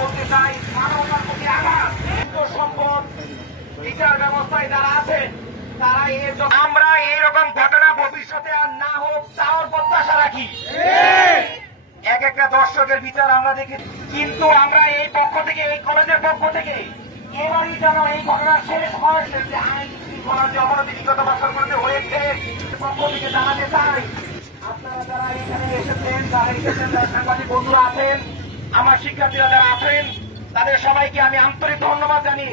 বলতে চাই মানবতার প্রতি আঘাত সম্পদ বিচার ব্যবস্থায় যারা আছেন তারা আমরা এইরকম ঘটনা ভবিষ্যতে আর না হোক তার প্রত্যাশা রাখি। এক একটা দর্শকের বিচার আমরা দেখি, কিন্তু আমরা এই পক্ষ থেকে, এই কলেজের পক্ষ থেকে এবারই যেন এই ঘটনা শেষ হয়েছে যে আইন শৃঙ্খলার যে অবনতি বিগত বছরগুলোতে হয়েছে পক্ষ থেকে জানাতে চাই। আপনারা যারা এখানে এসেছেন, যারা এসেছেন, যারা সাংবাদিক বন্ধুরা আছেন, আমার শিক্ষার্থীরা যারা আছেন, তাদের সবাইকে আমি আন্তরিক ধন্যবাদ জানিয়ে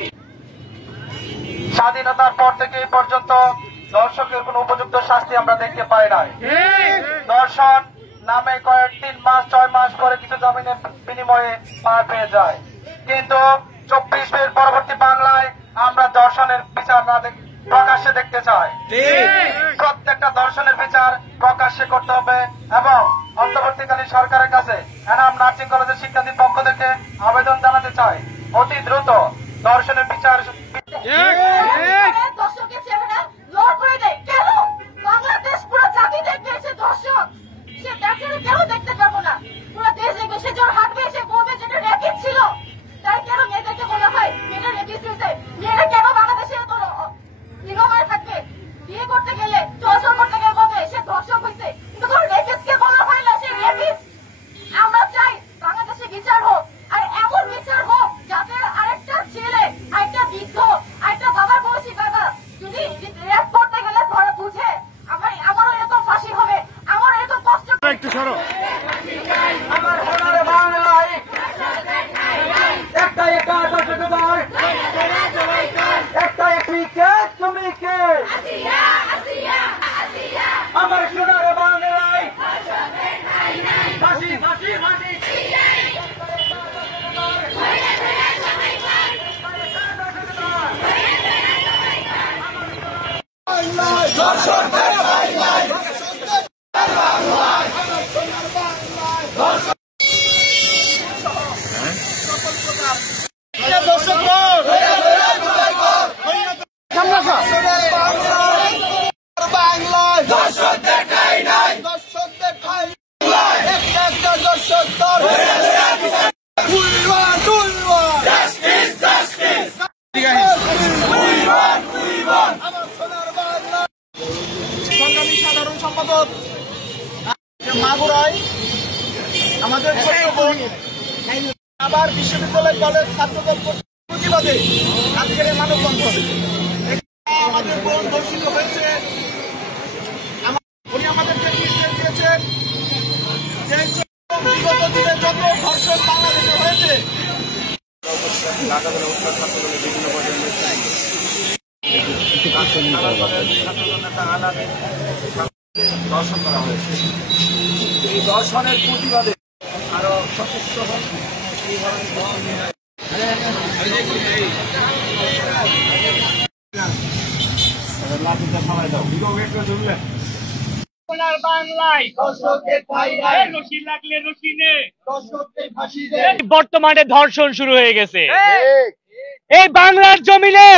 স্বাধীনতার পর থেকে এই পর্যন্ত দর্শকের কোন উপযুক্ত শাস্তি আমরা দেখতে পাই নাই। দর্শন নামে কয়েক 3 মাস 6 মাস পরে কিছু জমিনের বিনিময়ে পার পেয়ে যায়, কিন্তু 24 পরবর্তী বাংলায় আমরা দর্শনের বিচার না প্রকাশ্যে দেখতে চাই। প্রত্যেকটা দর্শনের বিচার প্রকাশ্যে করতে হবে এবং অন্তর্বর্তীকালীন সরকারের কাছে এনাম নার্সিং কলেজের শিক্ষার্থীর পক্ষ থেকে আবেদন জানাতে চাই অতি দ্রুত দর্শনের বিচার। আমার সোনার বাংলায় ফাঁসি ফাঁসি ফাঁসি। সাধারণ সম্পাদক মাগুরায় আমাদের ছোট বোন আবার বিশ্ববিদ্যালয় কলেজ ছাত্রদের প্রতিবাদে আজকের এই মানববন্ধন। আমাদের বোন ধর্ষিত হয়েছে, উনি আমাদেরকে নির্দেশ দিয়েছেন যে বিগত দিনে যত ধর্ষণ বাংলাদেশে হয়েছে দর্শন করা হয়েছে। এই দর্শনের প্রতিবাদে আরো সচেষ্ট হন। বর্তমানে ধর্ষণ শুরু হয়ে গেছে এই বাংলার জমিনে।